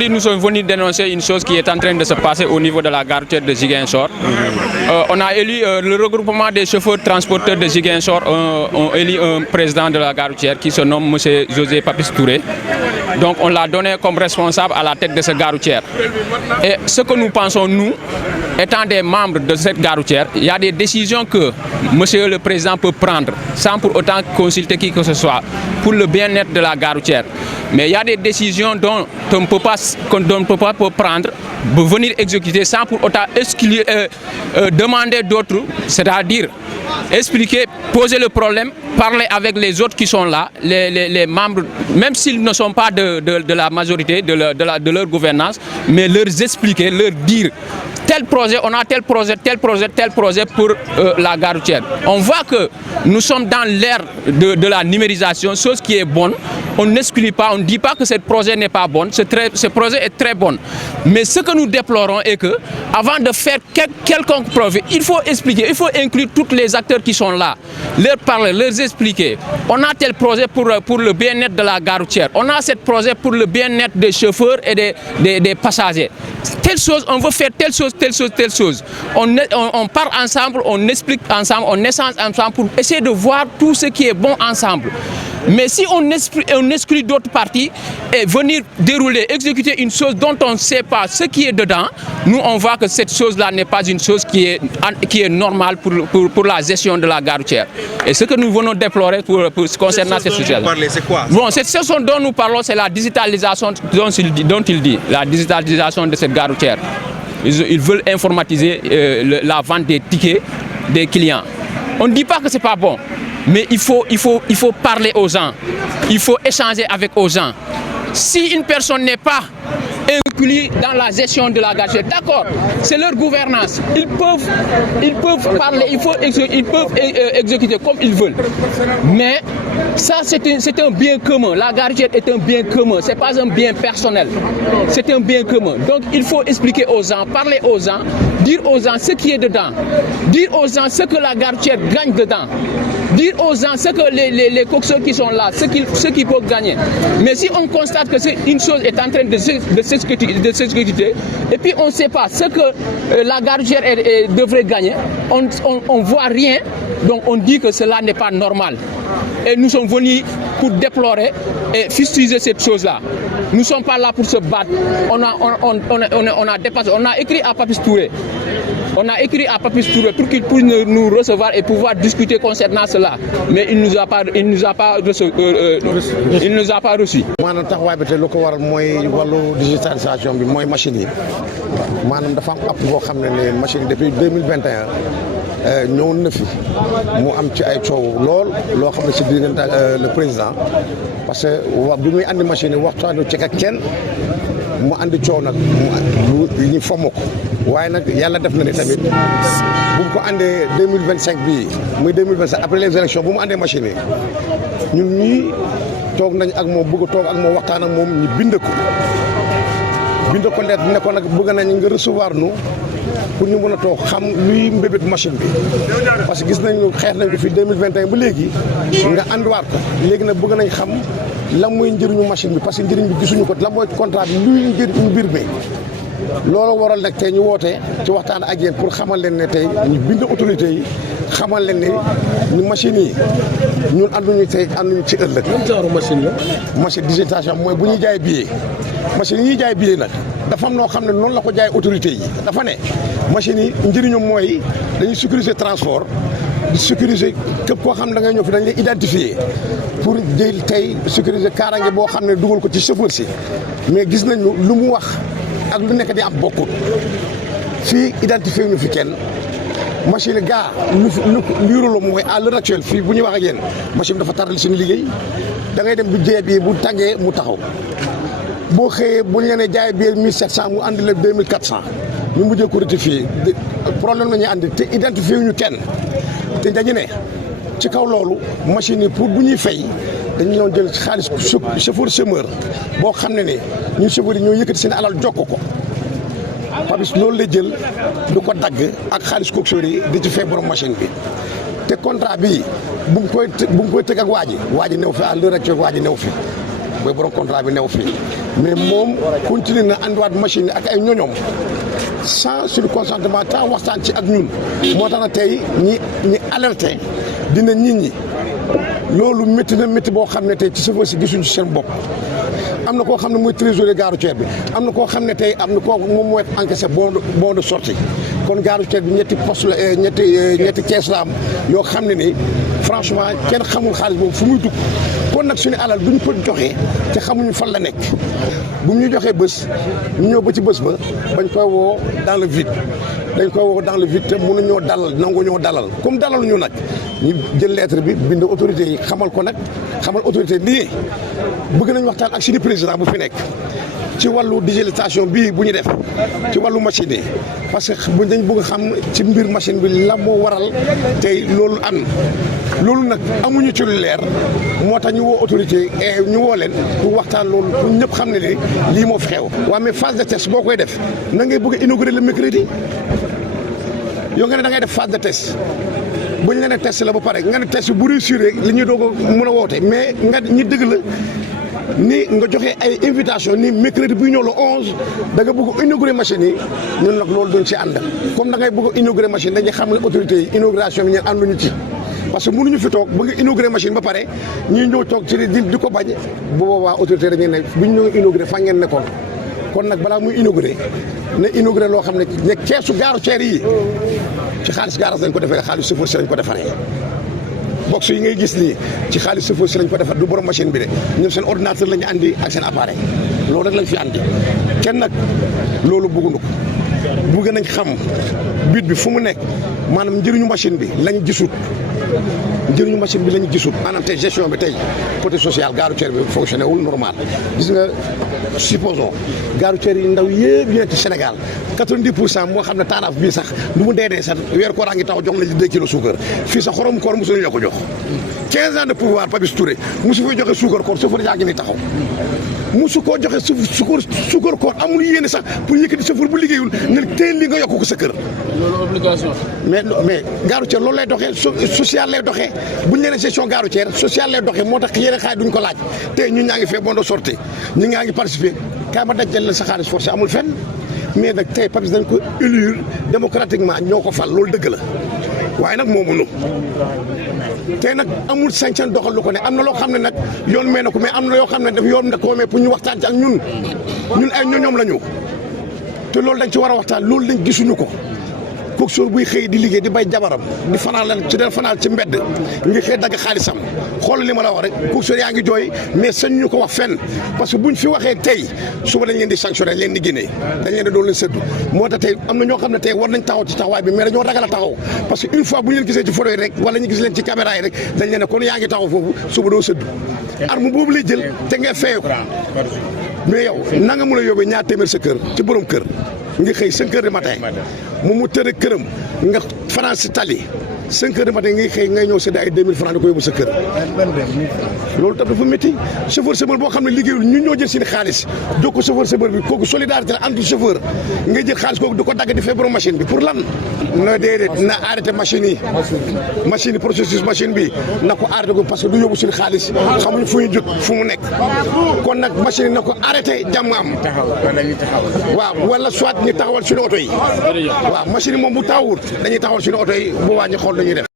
Aujourd'hui, nous sommes venus dénoncer une chose qui est en train de se passer au niveau de la gare routière de Ziguinchor. On a élu le regroupement des chauffeurs transporteurs de Ziguinchor, ont élu un président de la gare routière qui se nomme M. José Papis Touré. Donc on l'a donné comme responsable à la tête de cette gare routière. Et ce que nous pensons, nous, étant des membres de cette gare routière, il y a des décisions que M. le Président peut prendre sans pour autant consulter qui que ce soit pour le bien-être de la gare routière. Mais il y a des décisions dont on ne peut pas prendre, venir exécuter sans pour autant demander d'autres, c'est-à-dire expliquer, poser le problème, parler avec les autres qui sont là, les membres, même s'ils ne sont pas de la majorité, de leur gouvernance, mais leur expliquer, leur dire tel projet, on a tel projet pour la gare routière. On voit que nous sommes dans l'ère de la numérisation, chose qui est bonne. On n'exclut pas, on ne dit pas que ce projet n'est pas bon, ce projet est très bon. Mais ce que nous déplorons est que, avant de faire quelconque projet, il faut expliquer, il faut inclure tous les acteurs qui sont là, leur parler, leur expliquer. On a tel projet pour le bien-être de la gare routière, on a ce projet pour le bien-être des chauffeurs et des passagers. Telle chose, on veut faire telle chose. On part ensemble, on explique ensemble, on échange ensemble pour essayer de voir tout ce qui est bon ensemble. Mais si on exclut d'autres parties et venir dérouler, exécuter une chose dont on ne sait pas ce qui est dedans, nous on voit que cette chose-là n'est pas une chose qui est normale pour la gestion de la gare routière. Et ce que nous venons déplorer concernant cette situation. C'est quoi? Bon, cette chose dont nous parlons, c'est la digitalisation dont il dit, la digitalisation de cette gare routière. Ils veulent informatiser la vente des tickets des clients. On ne dit pas que ce n'est pas bon. Mais il faut parler aux gens, il faut échanger avec les gens. Si une personne n'est pas inclue dans la gestion de la gare routière, d'accord, c'est leur gouvernance. Ils peuvent parler, ils peuvent exécuter comme ils veulent. Mais ça, c'est un bien commun. La gare routière est un bien commun, ce n'est pas un bien personnel. C'est un bien commun. Donc il faut expliquer aux gens, parler aux gens, dire aux gens ce qui est dedans, dire aux gens ce que la gare routière gagne dedans. Dire aux gens ce que les coxeurs qui sont là, ce qu'ils peuvent gagner. Mais si on constate que une chose est en train de s'exécuter, et puis on ne sait pas ce que la gare routière devrait gagner, on ne voit rien, donc on dit que cela n'est pas normal. Et nous sommes venus pour déplorer et fustiger cette chose-là. Nous ne sommes pas là pour se battre. On a dépassé, on a écrit à Papis Touré. On a écrit à Papis Touré pour qu'il puisse nous recevoir et pouvoir discuter concernant cela. Mais il ne nous a pas reçu. maanaam taxawaay bi te lu ko waral mooy wàllu digitalisation bi mooy machine yi maanaam dafa am app boo xam ne machine yi depuis 2021 ñëwoon na fi mu am ci ay coow lool loo xam ne si diggante le président parce que bi muy andi machine yi waxtaanu ci ak kenn mu andi coow nag ñu fomm ko waaye nag yàlla def na ni tamit bu mu ko andee 2025 bii muy 2025 après les élections bu mu andee machine yi ñun ñii toog nañ ak moom bëgg a toog ak moom waxtaan ak moom ñu bind ko lettre ne ko nag bëgg nañ nga recevoir nu pour ñu mën a toog xam luy mbébét machine bi parce que gis nañu xeex nañ ko fi 2021 ba léegi nga andiwaat ko léegi nag bëgg nañ xam lan mooy njëriñu machine bi parce que njëriñ bi gisuñu ko lan mooy contrat bi luy njëriñu mbir mi loolu waral nag tey ñu woote ci waxtaan ak yéen pour xamal leen ne tey ñu bind autorité yi xamal leen ne ñu machine yi ñun ànduñu tey ànduñu ci ëllëg. lan genre machine la. machine digitalisation mooy bu ñuy jaay billet machine yi ñuy jaay billet nag dafa am noo xam ne noonu la ko jaay autorité yi dafa ne machine yi njëriñam mooy dañuy sécuriser transport di sécuriser képp koo xam ne da ngay ñëw fi dañ lay identifier pour jël tey sécuriser kaaraange boo xam ne dugal ko ci chauffeur si mais gis nañu lu mu wax ak lu nekk di am bokkut fii identifier ñu fi kenn machine gaa lu yuraloo mooy à l'heure actuelle fii bu ñuy wax ak yéen machine dafa taral suñu liggéey da ngay dem bu jee bi bu tàngee mu taxaw boo xëyee bu ñu nee jaay bi 1700 mu andi la 2400 ñu mujjee ko rectifier problème la ñuy andi te identifier ñu kenn te dañu ne ci kaw loolu machine yi pour bu ñuy fay dañu doon jël xaalis chauffeur chômeur boo xam ne ñun chauffeur yi ñoo yëkkati seen alal jokk ko Papis loolu la jël du ko dagg ak xaalis coxeur yi di ci fay borom machine bi te contrat bi bu mu koy tëgg ak waa ji new fi à l'heure actuelle waa ji new fi booy borom contrat bi new fii mais moom continuer na andiwaat machine yi ak ay ñoñoom sans suñu consentement tant waxtaan ci ak ñun moo tax na tey ñi alerté dina nit ñi loolu métti na métti boo xam ne tey ci chauffeur si gisuñu ci seen bopp. am na koo xam ne mooy trésorier gare routière bi am na koo xam ne tey am na koo moom mooy encaissé bon de sortie kon gare routière bi ñetti poste la ñetti kees la am yoo xam ne ni franchement kenn xamul xaalis boobu fu muy dugg kon nag suñu alal duñ ko joxe te xamuñu fan la nekk bu ñu joxee bés ñu ñëw ba ci bés ba bañ koy woo dans le vide dañ koy woo dans le vide te mënuñoo dalal nangu ñoo dalal comme dalal ñu nag ñu jël lettre bi bind autorité yi xamal ko nag xamal autorité lii bëgg nañ waxtaan ak suñu président bu fi nekk ci wàllu digitalisation bii bu ñu def ci wàllu machine yi parce que buñ dañ bëgg xam ci mbir machine bi la moo waral tey loolu am loolu nag amuñu ci lu leer moo tax ñu woo autorité et ñu woo leen pour waxtaan loolu pour ñëpp xam ne ni lii moo fi xew. waaw mais phase de test boo koy def na ngay bëgg a inaugurer le mercredi yow nga ne da ngay def phase de test bu ñu la ne test la ba pare nga ne test bu réussir li ñuy doog a mën a woote mais nga ñi dëgg la ni nga joxe ay invitation ni mercredi bu ñëw le 11 da nga bëgg a inaugurer machine yi ñun nag loolu duñ ci ànd comme da ngay bëgg a inaugurer machine dañuy xam ne autorités yi inauguration bi ñeen ànduñu ci. parce que mënuñu fi toog ba nga inauguré machine ba pare ñuy ñëw toog ci di ko bañ bu boobaa autorité dañuy ne bu ñu ñëw inauguré fa ngeen nekkoon kon nag balaa muy inauguré na inauguré loo xam ne keesu gare routière yi ci xaalis garage lañ ko defee xaalis chauffeur si lañ ko defaree box yi ngay gis nii ci xaalis chauffeur si lañ ko defar du borom machine bi de ñoom seen ordinateur lañu andi ak seen appareil loolu rek lañ fi andi kenn nag loolu bëgguñu ko bëgg nañ xam but bi fu mu nekk maanaam njëriñu machine bi lañ gisut njëriñu machine bi lañu gisul maanaam tey gestion bi tey côté social gare routière bi fonctionné wul normal gis nga supposons gare routière yi ndaw yëpp yu nekk ci Sénégal 90% moo xam ne taaraaf bii sax lu mu dee sax weer koor a ngi taxaw jox nañu 2 kilos suukar fii sax xorom koor mosu ñu la ko jox 15 ans de pouvoir Papis Touré mosu fay joxe suukar koor chauffeur yaa ngi ni taxaw mosu koo joxe suukar koor amul yéene sax pour yëkkati chauffeur bu liggéeyul ne tey li nga yokk ko sa kër. loolu obligation. mais gare routière loolu lay doxee social lay doxee bu ñu leen gestion gare routière social lay doxee moo tax yéen a xaay duñ ko laaj tey ñun ñaa ngi fee bon de sortie ñu ngi participer kaay ma dajale la sa xaalis forcé amul fenn mais nag tey Papis dañ ko élire démocratiquement ñoo ko fal loolu dëgg la waaye nag moomuñu tey nag amul sañ-sañ doxal lu ko ne am na loo xam ne nag yoon mee na ko mais am na yoo xam ne daf yoon da ko mais pour ñu waxtaan ci ak ñun ay ñoñoom la ñu te loolu dañ ci war a waxtaan loolu dañ gisuñu ko kooku sóor buy xëy di liggéey di bay jabaram di fanaan ci mbedd ngi xëy dagg xaalisam xool li ma la wax rek kooku sóor yaa ngi jooy mais sañ ñu ko wax fenn parce que buñ fi waxee tey suba dañ leen di sanctionné dañ leen di génnee dañ leen di doon leen sëddu moo tax tey am na ñoo xam ne tey war nañ taxaw ci taxawaay bi mais dañoo ragal a taxaw parce que une fois bu ñu leen gisee ci photo yi rek wala ñu gis leen ci caméra yi rek dañ leen ne kon yaa ngi taxaw foofu suba doo sëddu arme boobu lay jël te ngay fayee ko mais yow na nga mën a yóbbee ñaar téeméer sa kër ci borom kër nga xëy 5 heures du matin mu tëdd këram nga fanaan si tali 5 heures du matin ngay xëy ngay ñëw sédd ay 2000 francs da ko yóbbu sa kër loolu tam dafa métti chauffeur chauffeur boo xam ne liggéeyul ñun ñoo jël seen xaalis jox ko chauffeur chauffeur bi kooku solidarité la entre chauffeur ngay jël xaalis kooku di ko dagg di fay borom machine bi pour lan na déedéet na arrêté machine yi processus machine bi na ko arrêté ko parce que du yóbbu suñu xaalis xamuñ fu ñu jot fu mu nekk kon nag machine yi na ko arrêté jàmm am waaw wala soit ñu taxawal suñu oto yi waaw machine yi moom bu taxawul dañuy taxawal suñu oto yi bu waa ñu xool dañuy def